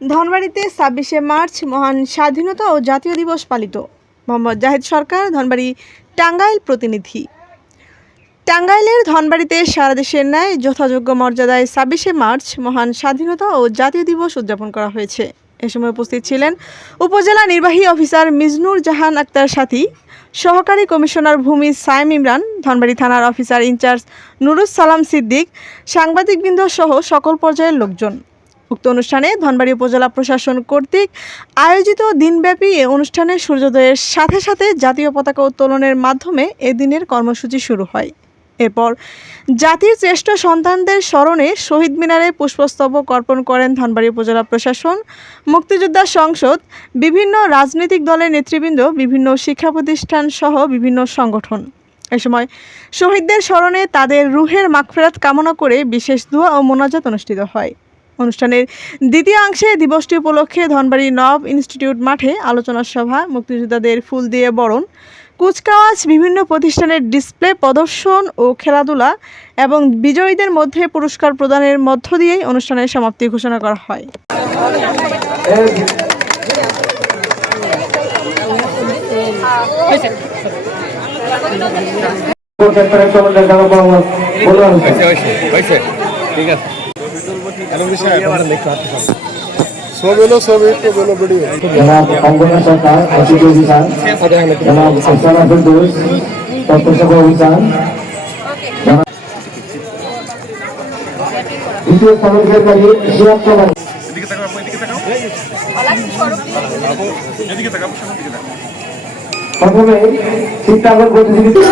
ধনবাড়িতে ২৬শে মার্চ মহান স্বাধীনতা ও জাতীয় দিবস পালিত। মোহাম্মদ জাহিদ সরকার, ধনবাড়ি, টাঙ্গাইল প্রতিনিধি। টাঙ্গাইলের ধনবাড়িতে সারা দেশের ন্যায় যথাযোগ্য মর্যাদায় ২৬শে মার্চ মহান স্বাধীনতা ও জাতীয় দিবস উদযাপন করা হয়েছে। এ সময় উপস্থিত ছিলেন উপজেলা নির্বাহী অফিসার মিজনুর জাহান আক্তার সাথী, সহকারী কমিশনার ভূমি সায়েম ইমরান, ধনবাড়ি থানার অফিসার ইনচার্জ নুরুস সালাম সিদ্দিক, সাংবাদিকবৃন্দ সহ সকল পর্যায়ের লোকজন। উক্ত অনুষ্ঠানে ধনবাড়ি উপজেলা প্রশাসন কর্তৃক আয়োজিত দিনব্যাপী এ অনুষ্ঠানে সূর্যোদয়ের সাথে সাথে জাতীয় পতাকা উত্তোলনের মাধ্যমে এ দিনের কর্মসূচি শুরু হয়। এরপর জাতির শ্রেষ্ঠ সন্তানদের স্মরণে শহীদ মিনারে পুষ্পস্তবক অর্পণ করেন ধনবাড়ি উপজেলা প্রশাসন, মুক্তিযোদ্ধা সংসদ, বিভিন্ন রাজনৈতিক দলের নেতৃবৃন্দ, বিভিন্ন শিক্ষা প্রতিষ্ঠান সহ বিভিন্ন সংগঠন। এ সময় শহীদদের স্মরণে তাদের রুহের মাগফিরাত কামনা করে বিশেষ দোয়া ও মোনাজাত অনুষ্ঠিত হয়। অনুষ্ঠানের দ্বিতীয় অংশে দিবসটি উপলক্ষে ধনবাড়ি নব ইনস্টিটিউট মাঠে আলোচনা সভা, মুক্তিযোদ্ধাদের ফুল দিয়ে বরণ, কুচকাওয়াজ, বিভিন্ন প্রতিষ্ঠানের ডিসপ্লে প্রদর্শন ও খেলাধুলা এবং বিজয়ীদের মধ্যে পুরস্কার প্রদানের মধ্য দিয়েই অনুষ্ঠানের সমাপ্তি ঘোষণা করা হয়। অঙ্গনা সরকার, অসিত অভিযান, আফসানা ফেরদৌস, তত্ত্বসভা অভিযান, দ্বিতীয় সমন্বয়কারী সিরাজ চৌধুরী। প্রথমে চিত্রাঙ্কন প্রতিযোগিতা।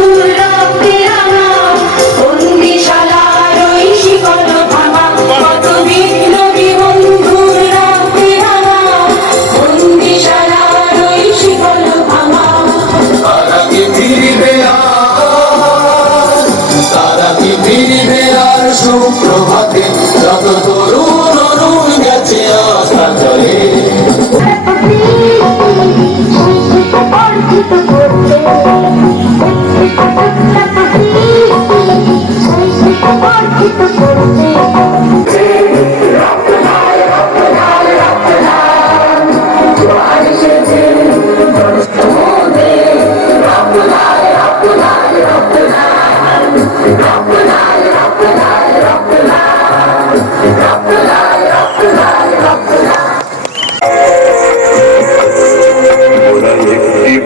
সুপ্রভাতে যত তরুণ অরুণ গেছে আশা চলে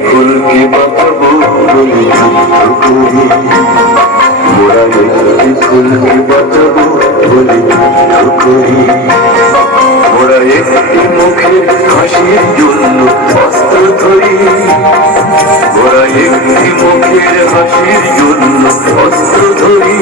ফুল কি বাঁচাবো বলে যুদ্ধ করি, মোরা একটি ফুল কি বাঁচাবো বলে যুদ্ধ করি, মোরা একটি মুখের হাসির জন্য অস্ত্র ধরি, মোরা একটি মুখের হাসির জন্য অস্ত্র ধরি।